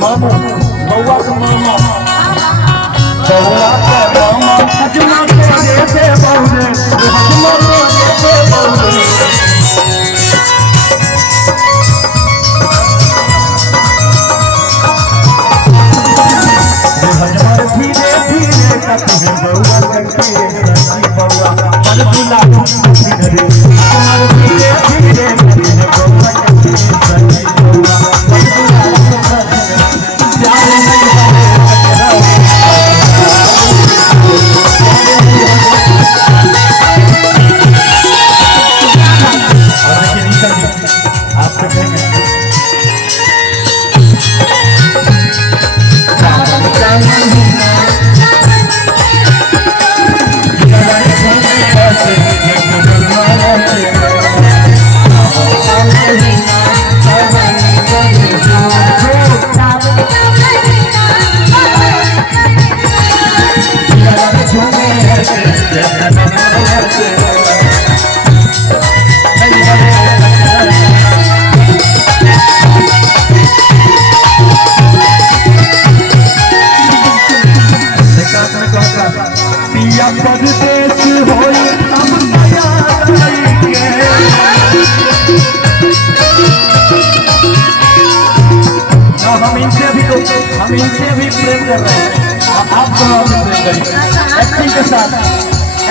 मामू बउआ के मामा बउआ के मामा हजमा के देते बहुरे हजमा के देते बहुरे हजमा धीरे धीरे कटे बउआ के सच्ची बउआ मन बुला धीरे धीरे धीरे कटे बउआ के सच्ची बउआ मन बुला हम इनसे भी प्रेम कर रहे हैं। आप दोनों से प्रेम करिए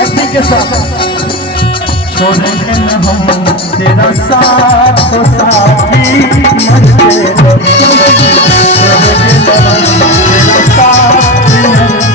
एक्टिंग के साथ छोड़ेंगे न हम तेरा साथ तो साथी मरते छोड़ेंगे न हम तेरा साथ मरते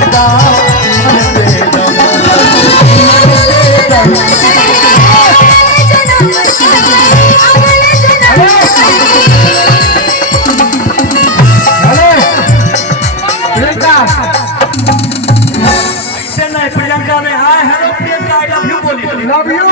प्रियंका में hi hello Priyanka I love you बोली लव यू